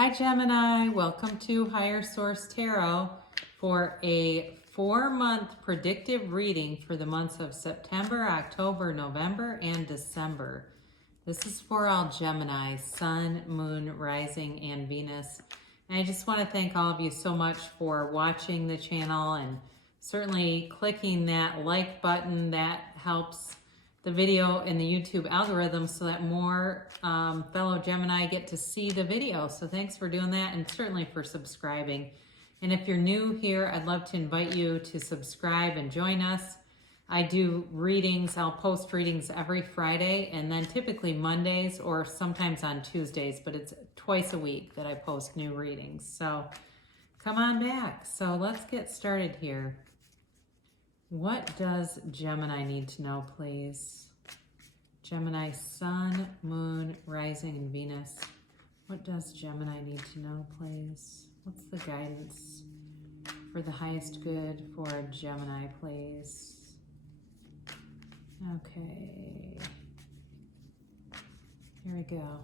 Hi Gemini, welcome to Higher Source Tarot for a 4-month predictive reading for the months of September, October, November, and December. This is for all Gemini, Sun, Moon, Rising, and Venus. And I just want to thank all of you so much for watching the channel and certainly clicking that like button. That helps the video in the YouTube algorithm so that more fellow Gemini get to see the video. So thanks for doing that, and certainly for subscribing. And if you're new here, I'd love to invite you to subscribe and join us. I do readings. I'll post readings every Friday, and then typically Mondays or sometimes on Tuesdays, but it's twice a week that I post new readings. So come on back. So let's get started here. What does Gemini need to know, please? Gemini, Sun, Moon, Rising, and Venus. What does Gemini need to know, please? What's the guidance for the highest good for Gemini, please? Okay. Here we go.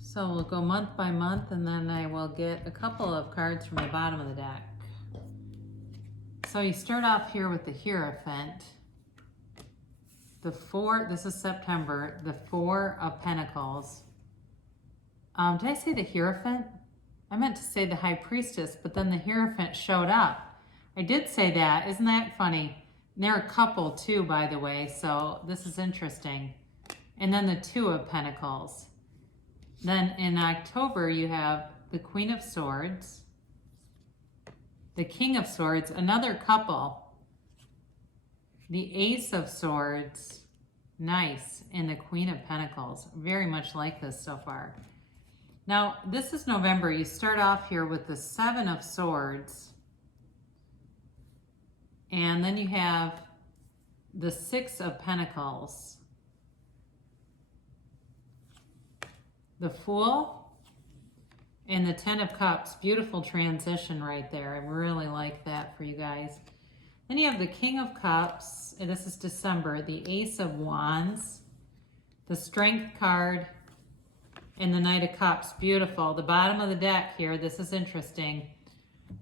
So we'll go month by month, and then I will get a couple of cards from the bottom of the deck. So you start off here with the Hierophant. The 4, this is September, the 4 of Pentacles. Did I say the Hierophant? I meant to say the High Priestess, but then the Hierophant showed up. I did say that. Isn't that funny? And they're a couple too, by the way, so this is interesting. And then the 2 of Pentacles. Then in October, you have the Queen of Swords, the King of Swords, another couple, the Ace of Swords, nice, and the Queen of Pentacles. Very much like this so far. Now, this is November. You start off here with the 7 of Swords, and then you have the 6 of Pentacles, the Fool, and the 10 of Cups. Beautiful transition right there. I really like that for you guys. Then you have the King of Cups, and this is December, the Ace of Wands, the Strength card, and the Knight of Cups. Beautiful. The bottom of the deck here, this is interesting.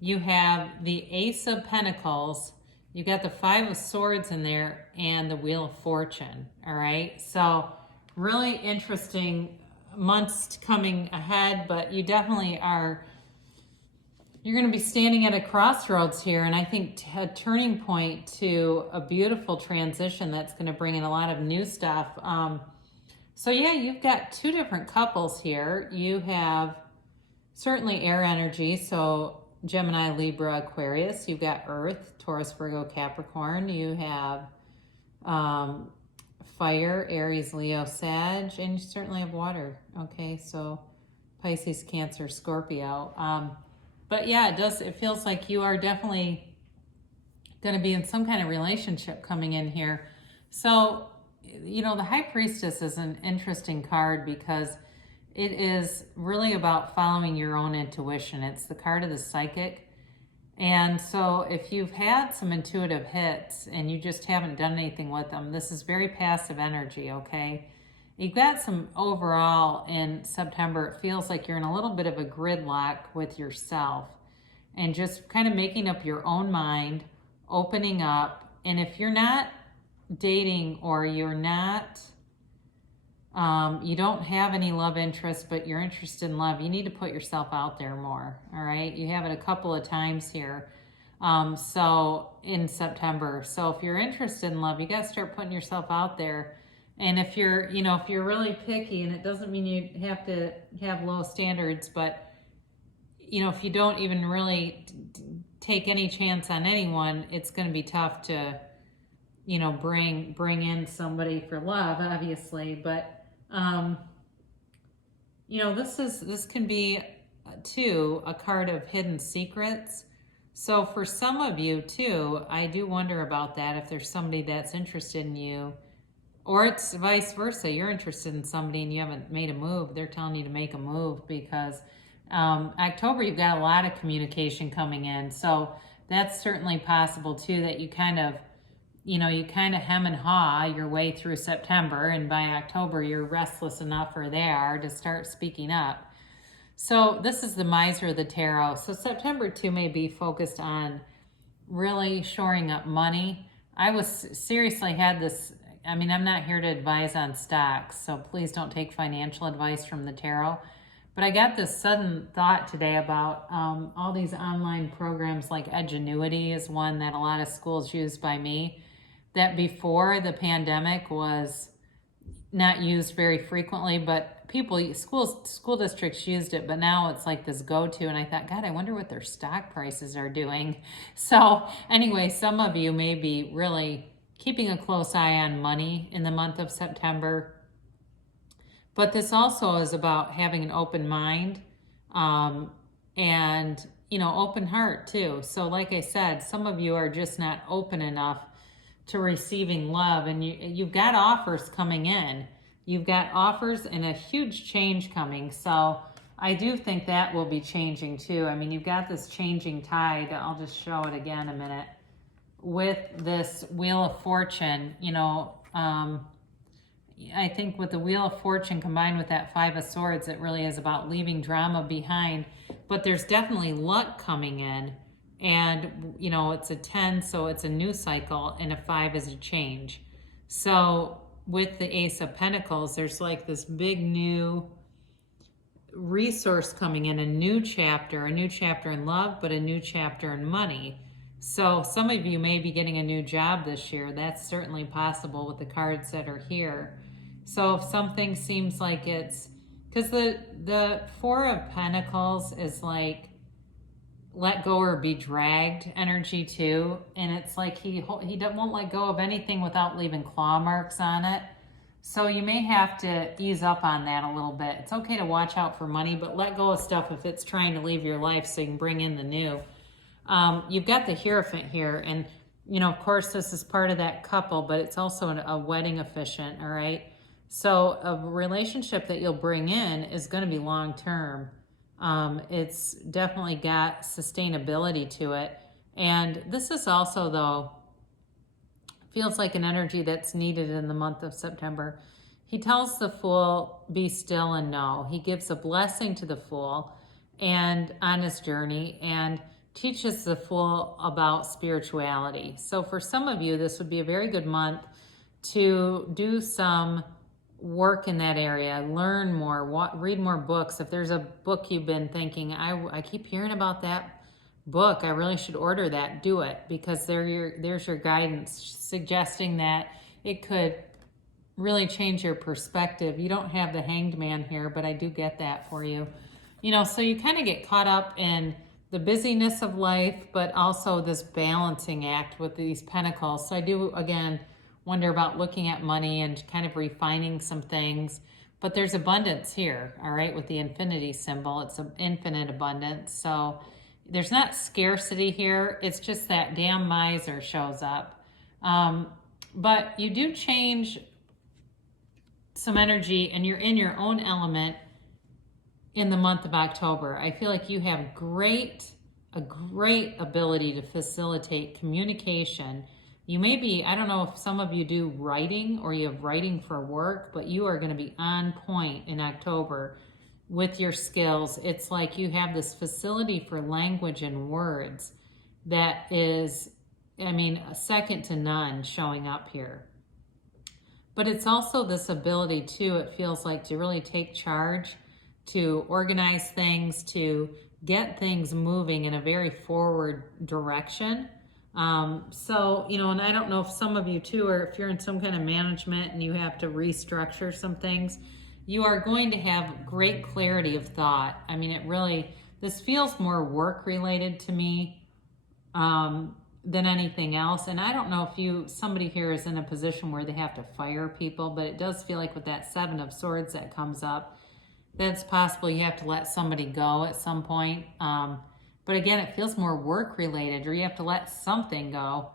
You have the Ace of Pentacles, you got the 5 of Swords in there, and the Wheel of Fortune. All right, so really interesting months coming ahead, but you definitely are, you're going to be standing at a crossroads here, and I think a turning point to a beautiful transition that's going to bring in a lot of new stuff. So yeah, you've got 2 different couples here. You have certainly air energy, so Gemini, Libra, Aquarius. You've got Earth, Taurus, Virgo, Capricorn. You have fire, Aries, Leo, Sag, and you certainly have water. Okay, so Pisces, Cancer, Scorpio. But yeah, it feels like you are definitely going to be in some kind of relationship coming in here. So, you know, the High Priestess is an interesting card because it is really about following your own intuition. It's the card of the psychic. And so if you've had some intuitive hits and you just haven't done anything with them, this is very passive energy, okay? You've got some overall in September, it feels like you're in a little bit of a gridlock with yourself and just kind of making up your own mind, opening up. And if you're not dating or you're not, you don't have any love interest, but you're interested in love, you need to put yourself out there more, all right? You have it a couple of times here, so in September. So if you're interested in love, you got to start putting yourself out there. And if you're, you know, if you're really picky, and it doesn't mean you have to have low standards, but, you know, if you don't even really take any chance on anyone, it's going to be tough to, you know, bring in somebody for love, obviously. But you know, this can be too a card of hidden secrets. So for some of you too, I do wonder about that, if there's somebody that's interested in you, or it's vice versa. You're interested in somebody and you haven't made a move. They're telling you to make a move because October, you've got a lot of communication coming in. So that's certainly possible too, that you kind of you know, you kind of hem and haw your way through September, and by October you're restless enough, or they are, to start speaking up. So this is the Miser of the Tarot. So September too may be focused on really shoring up money. I was seriously had this, I mean, I'm not here to advise on stocks, so please don't take financial advice from the tarot. But I got this sudden thought today about all these online programs, like Edgenuity is one that a lot of schools use by me, that before the pandemic was not used very frequently, but people, school districts used it, but now it's like this go-to. And I thought, God, I wonder what their stock prices are doing. So anyway, some of you may be really keeping a close eye on money in the month of September. But this also is about having an open mind, and, you know, open heart too. So like I said, some of you are just not open enough to receiving love, and you've got offers coming in. You've got offers and a huge change coming. So I do think that will be changing too. I mean, you've got this changing tide. I'll just show it again a minute. With this Wheel of Fortune, you know, I think with the Wheel of Fortune combined with that Five of Swords, it really is about leaving drama behind. But there's definitely luck coming in. And, you know, it's a 10, so it's a new cycle, and a 5 is a change. So with the Ace of Pentacles, there's like this big new resource coming in, a new chapter in love, but a new chapter in money. So some of you may be getting a new job this year. That's certainly possible with the cards that are here. So if something seems like it's, because the Four of Pentacles is like let go or be dragged energy too, and it's like he won't let go of anything without leaving claw marks on it. So you may have to ease up on that a little bit. It's okay to watch out for money, but let go of stuff if it's trying to leave your life so you can bring in the new. You've got the Hierophant here, and, you know, of course this is part of that couple, but it's also a wedding officiant, all right? So a relationship that you'll bring in is going to be long-term. It's definitely got sustainability to it. And this is also, though, feels like an energy that's needed in the month of September. He tells the Fool, be still and know. He gives a blessing to the Fool and on his journey, and teaches the Fool about spirituality. So for some of you, this would be a very good month to do some work in that area, learn more, read more books. If there's a book you've been thinking, I keep hearing about that book, I really should order that, do it, because there's your guidance suggesting that it could really change your perspective. You don't have the Hanged Man here, but I do get that for you. You know, so you kind of get caught up in the busyness of life, but also this balancing act with these pentacles. So I do, again, wonder about looking at money and kind of refining some things. But there's abundance here, all right, with the infinity symbol. It's an infinite abundance. So there's not scarcity here. It's just that damn miser shows up. But you do change some energy, and you're in your own element in the month of October. I feel like you have a great ability to facilitate communication. You may be, I don't know if some of you do writing or you have writing for work, but you are going to be on point in October with your skills. It's like you have this facility for language and words that is, I mean, second to none showing up here. But it's also this ability too, it feels like, to really take charge, to organize things, to get things moving in a very forward direction. So, you know, and I don't know if some of you too, or if you're in some kind of management and you have to restructure some things, you are going to have great clarity of thought. I mean, it really, this feels more work related to me than anything else. And I don't know if somebody here is in a position where they have to fire people, but it does feel like with that Seven of Swords that comes up, that's possible you have to let somebody go at some point. But again, it feels more work related, or you have to let something go.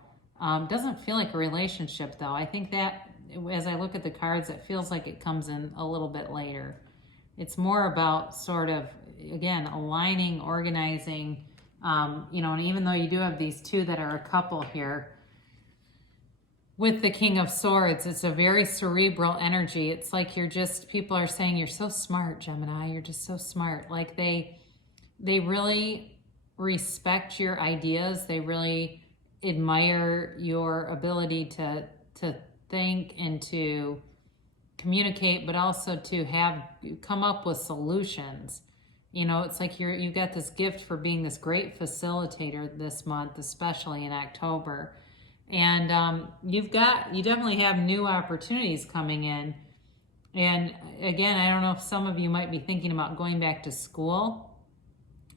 Doesn't feel like a relationship though. I think that as I look at the cards, it feels like it comes in a little bit later. It's more about sort of, again, aligning, organizing, you know, and even though you do have these two that are a couple here, with the King of Swords, it's a very cerebral energy. It's like people are saying, you're so smart, Gemini. You're just so smart. Like they really respect your ideas. They really admire your ability to think and to communicate, but also to come up with solutions. You know, it's like you got this gift for being this great facilitator this month, especially in October. And you definitely have new opportunities coming in. And again, I don't know if some of you might be thinking about going back to school.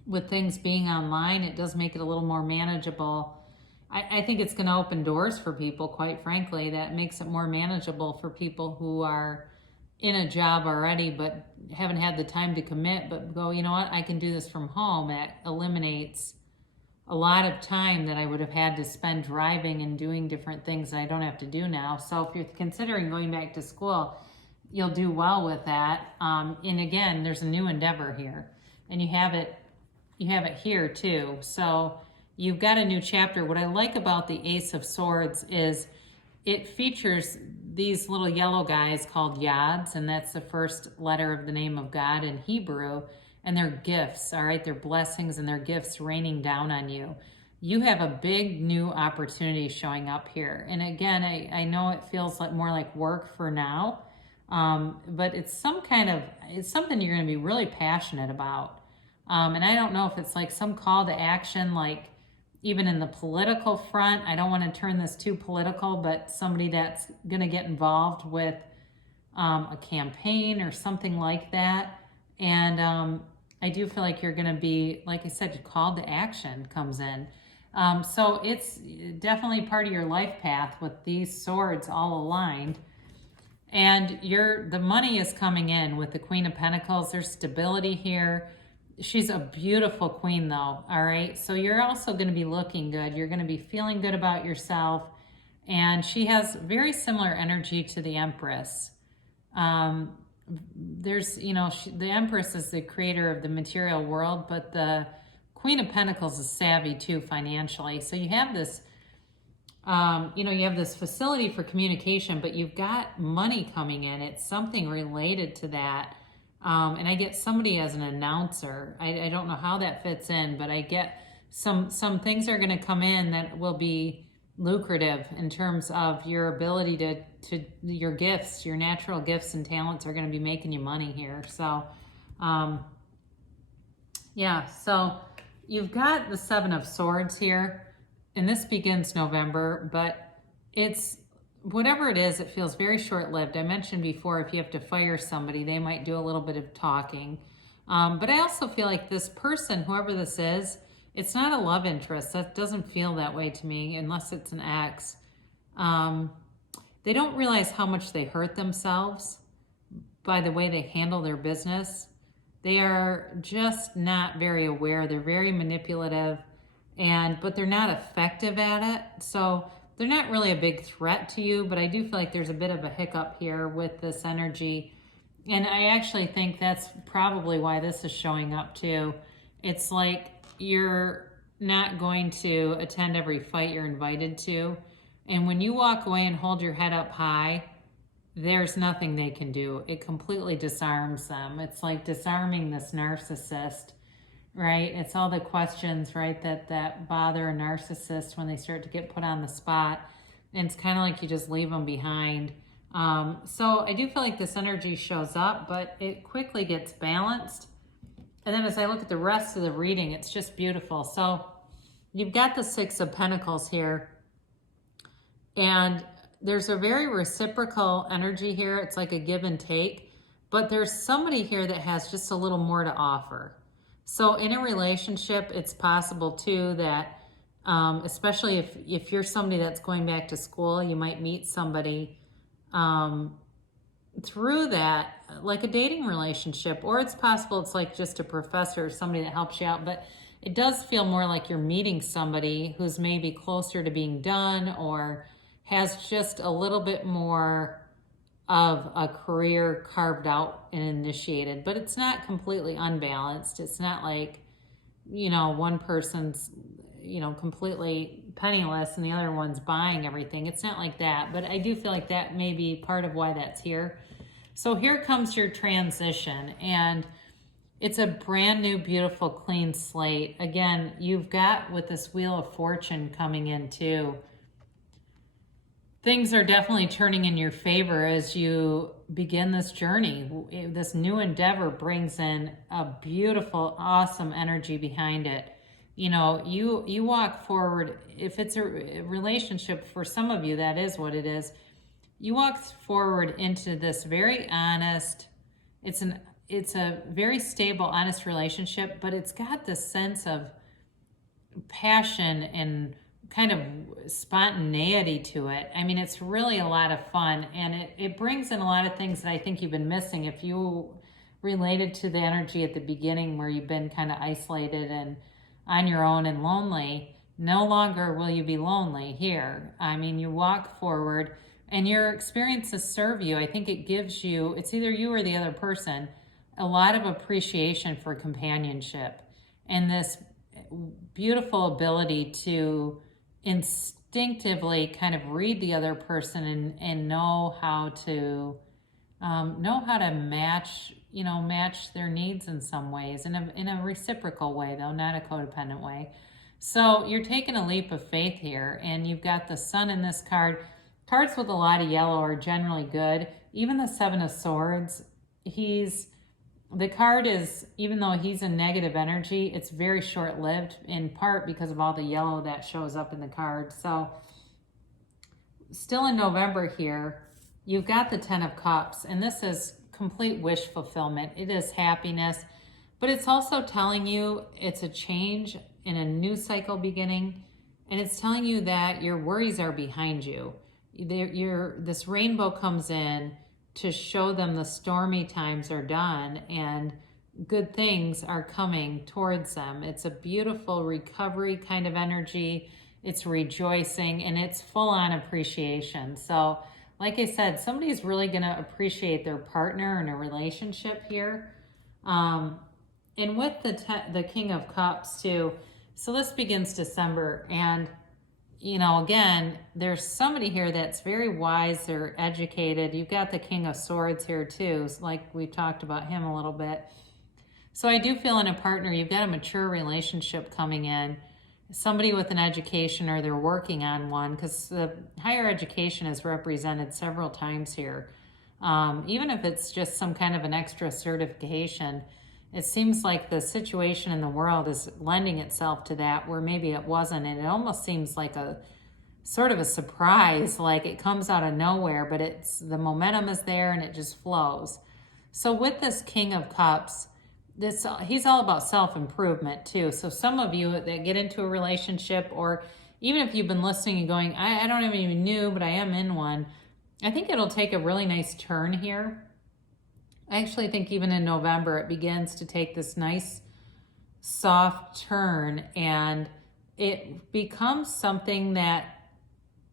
With things being online, it does make it a little more manageable. I think it's going to open doors for people, quite frankly, that makes it more manageable for people who are in a job already but haven't had the time to commit, but go, you know what, I can do this from home. It eliminates a lot of time that I would have had to spend driving and doing different things that I don't have to do now. So if you're considering going back to school, you'll do well with that. And again, there's a new endeavor here, and you have it here too. So you've got a new chapter. What I like about the Ace of Swords is it features these little yellow guys called Yads, and that's the first letter of the name of God in Hebrew, and they're gifts, all right? They're blessings and they're gifts raining down on you. You have a big new opportunity showing up here. And again, I know it feels like more like work for now, but it's something you're going to be really passionate about. And I don't know if it's like some call to action, like even in the political front. I don't want to turn this too political, but somebody that's going to get involved with a campaign or something like that. And I do feel like you're going to be, like I said, called to action comes in. So it's definitely part of your life path with these swords all aligned. And the money is coming in with the Queen of Pentacles. There's stability here. She's a beautiful queen though, all right? So you're also going to be looking good. You're going to be feeling good about yourself. And she has very similar energy to the Empress. The Empress is the creator of the material world, but the Queen of Pentacles is savvy too financially. So you have this, you have this facility for communication, but you've got money coming in. It's something related to that. And I get somebody as an announcer. I don't know how that fits in, but I get some things are going to come in that will be lucrative in terms of your ability to your gifts, your natural gifts and talents are going to be making you money here. So, so you've got the Seven of Swords here, and this begins November, but it's, whatever it is, it feels very short-lived. I mentioned before, if you have to fire somebody, they might do a little bit of talking. But I also feel like this person, whoever this is, it's not a love interest. That doesn't feel that way to me, unless it's an ex. They don't realize how much they hurt themselves by the way they handle their business. They are just not very aware. They're very manipulative, but they're not effective at it. So they're not really a big threat to you, but I do feel like there's a bit of a hiccup here with this energy. And I actually think that's probably why this is showing up too. It's like you're not going to attend every fight you're invited to. And when you walk away and hold your head up high, there's nothing they can do. It completely disarms them. It's like disarming this narcissist. Right? It's all the questions, right, that bother a narcissist when they start to get put on the spot. And it's kind of like you just leave them behind. So I do feel like this energy shows up, but it quickly gets balanced. And then as I look at the rest of the reading, it's just beautiful. So you've got the Six of Pentacles here. And there's a very reciprocal energy here. It's like a give and take. But there's somebody here that has just a little more to offer. So in a relationship, it's possible too that, especially if you're somebody that's going back to school, you might meet somebody through that, like a dating relationship, or it's possible it's like just a professor or somebody that helps you out. But it does feel more like you're meeting somebody who's maybe closer to being done or has just a little bit more of a career carved out and initiated, but it's not completely unbalanced. It's not like, one person's, completely penniless and the other one's buying everything. It's not like that, but I do feel like that may be part of why that's here. So here comes your transition, and it's a brand new, beautiful, clean slate. Again, you've got with this Wheel of Fortune coming in too. Things are definitely turning in your favor as you begin this journey. This new endeavor brings in a beautiful, awesome energy behind it. You know, you walk forward. If it's a relationship, for some of you, that is what it is. You walk forward into this very honest, it's a very stable, honest relationship, but it's got this sense of passion and kind of spontaneity to it. I mean, it's really a lot of fun, and it brings in a lot of things that I think you've been missing. If you related to the energy at the beginning where you've been kind of isolated and on your own and lonely, no longer will you be lonely here. I mean, you walk forward and your experiences serve you. I think it gives you, it's either you or the other person, a lot of appreciation for companionship and this beautiful ability to instinctively kind of read the other person and know how to match their needs in some ways, in a reciprocal way, though not a codependent way. So you're taking a leap of faith here, and you've got the Sun in this card. Cards with a lot of yellow are generally good. Even the Seven of Swords, the card is, even though he's in negative energy, it's very short-lived, in part because of all the yellow that shows up in the card. So still in November here, you've got the Ten of Cups, and this is complete wish fulfillment. It is happiness, but it's also telling you it's a change in a new cycle beginning, and it's telling you that your worries are behind you. This rainbow comes in to show them the stormy times are done and good things are coming towards them. It's a beautiful recovery kind of energy. It's rejoicing, and it's full on appreciation. So like I said, somebody's really going to appreciate their partner in a relationship here. And with the King of Cups too. So this begins December, and you know, again, there's somebody here that's very wise, they're educated. You've got the King of Swords here too, like we talked about him a little bit. So I do feel in a partner, you've got a mature relationship coming in, somebody with an education, or they're working on one, because the higher education is represented several times here. Even if it's just some kind of an extra certification, it seems like the situation in the world is lending itself to that, where maybe it wasn't. And it almost seems like a sort of a surprise, like it comes out of nowhere, but the momentum is there and it just flows. So with this King of Cups, he's all about self-improvement too. So some of you that get into a relationship, or even if you've been listening and going, I don't even knew, but I am in one, I think it'll take a really nice turn here. I actually think even in November, it begins to take this nice, soft turn, and it becomes something that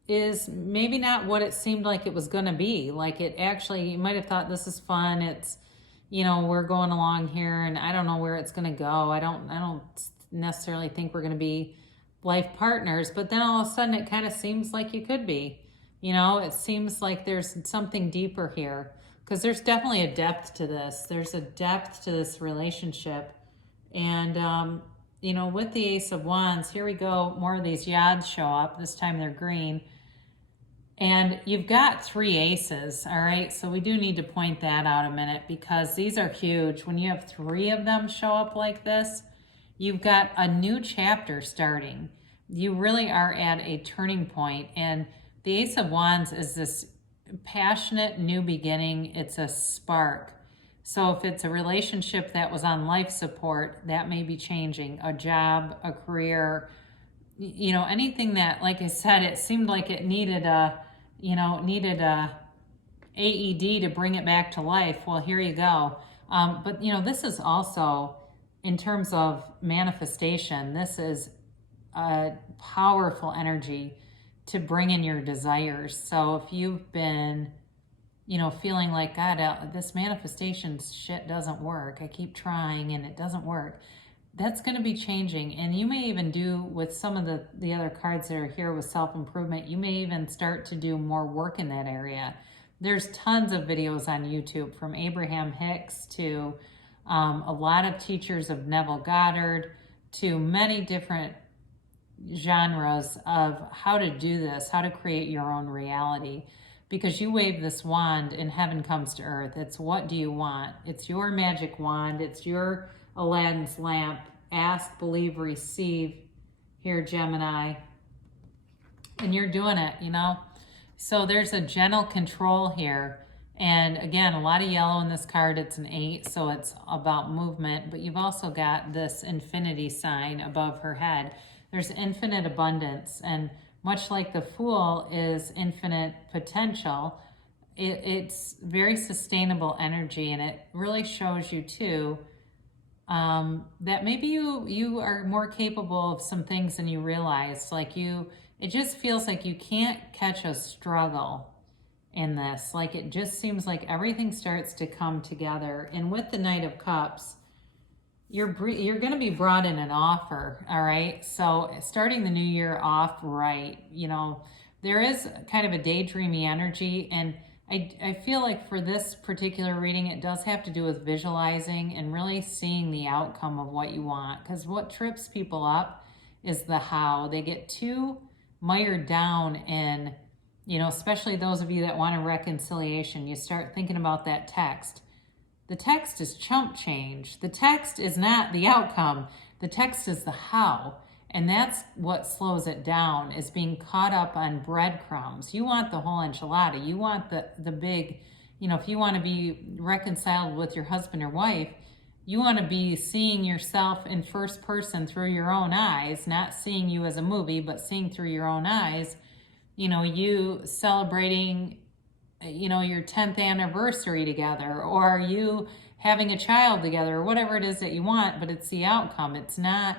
is maybe not what it seemed like it was going to be. Like it actually, you might have thought this is fun. It's, you know, we're going along here and I don't know where it's going to go. I don't necessarily think we're going to be life partners, but then all of a sudden it kind of seems like you could be. You know, it seems like there's something deeper here. Because there's definitely a depth to this. There's a depth to this relationship. And, you know, with the Ace of Wands, here we go. More of these yads show up. This time they're green. And you've got 3 aces, all right? So we do need to point that out a minute, because these are huge. When you have 3 of them show up like this, you've got a new chapter starting. You really are at a turning point. And the Ace of Wands is this passionate new beginning. It's a spark. So if it's a relationship that was on life support, that may be changing. A job, a career, you know, anything that, like I said, it seemed like it needed a AED to bring it back to life. Well, here you go. But you know, this is also, in terms of manifestation, this is a powerful energy to bring in your desires. So if you've been, you know, feeling like, God, this manifestation shit doesn't work. I keep trying and it doesn't work. that's going to be changing. And you may even do with some of the other cards that are here with self-improvement, you may even start to do more work in that area. There's tons of videos on YouTube from Abraham Hicks to a lot of teachers of Neville Goddard to many different genres of how to do this, how to create your own reality. Because you wave this wand and heaven comes to earth. It's what do you want? It's your magic wand. It's your Aladdin's lamp. Ask, believe, receive here, Gemini. And you're doing it, you know. So there's a gentle control here. And again, a lot of yellow in this card. It's an 8, so it's about movement. But you've also got this infinity sign above her head. There's infinite abundance. And much like the Fool is infinite potential, it's very sustainable energy. And it really shows you, too, that maybe you are more capable of some things than you realize. Like it just feels like you can't catch a struggle in this. Like it just seems like everything starts to come together. And with the Knight of Cups, you're going to be brought in an offer, all right? So starting the new year off right, you know, there is kind of a daydreamy energy. And I feel like for this particular reading, it does have to do with visualizing and really seeing the outcome of what you want. Because what trips people up is the how. They get too mired down in, you know, especially those of you that want a reconciliation. You start thinking about that text. The text is chump change. The text is not the outcome. The text is the how. And that's what slows it down, is being caught up on breadcrumbs. You want the whole enchilada. You want the big, you know, if you want to be reconciled with your husband or wife, you want to be seeing yourself in first person through your own eyes, not seeing you as a movie, but seeing through your own eyes. You know, you celebrating, you know, your 10th anniversary together, or you having a child together, or whatever it is that you want, but it's the outcome. It's not,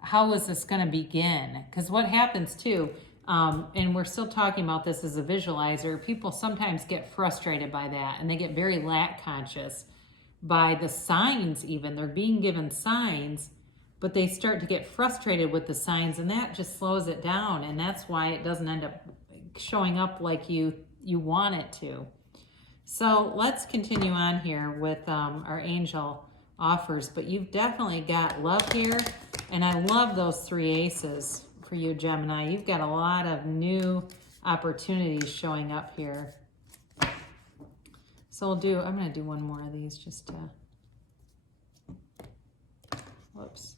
how is this going to begin? Because what happens too, and we're still talking about this as a visualizer, people sometimes get frustrated by that, and they get very lack conscious by the signs even. They're being given signs, but they start to get frustrated with the signs, and that just slows it down, and that's why it doesn't end up showing up like you want it to. So let's continue on here with our angel offers, but you've definitely got love here, and I love those 3 aces for you, Gemini. You've got a lot of new opportunities showing up here. So I'm going to do one more of these just to, whoops.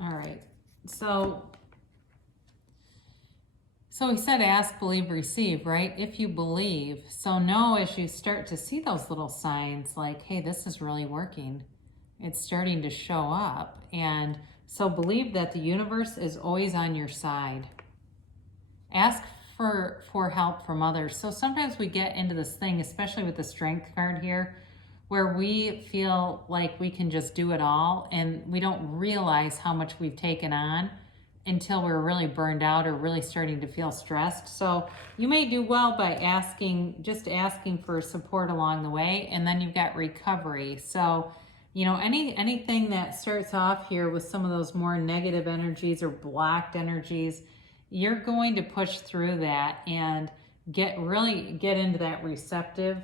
All right, so he said, ask, believe, receive, right? If you believe. So know as you start to see those little signs like, hey, this is really working. It's starting to show up. And so believe that the universe is always on your side. Ask for help from others. So sometimes we get into this thing, especially with the strength card here, where we feel like we can just do it all, and we don't realize how much we've taken on until we're really burned out or really starting to feel stressed. So you may do well by just asking for support along the way, and then you've got recovery. So, you know, anything that starts off here with some of those more negative energies or blocked energies, you're going to push through that and get into that receptive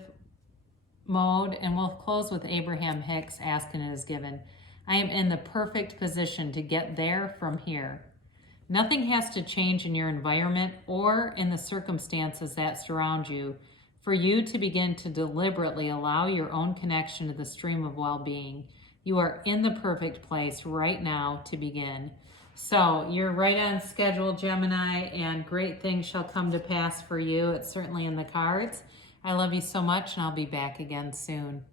mode. And we'll close with Abraham Hicks, asking it is given. I am in the perfect position to get there from here. Nothing has to change in your environment or in the circumstances that surround you for you to begin to deliberately allow your own connection to the stream of well-being. You are in the perfect place right now to begin. So you're right on schedule, Gemini, and great things shall come to pass for you. It's certainly in the cards. I love you so much, and I'll be back again soon.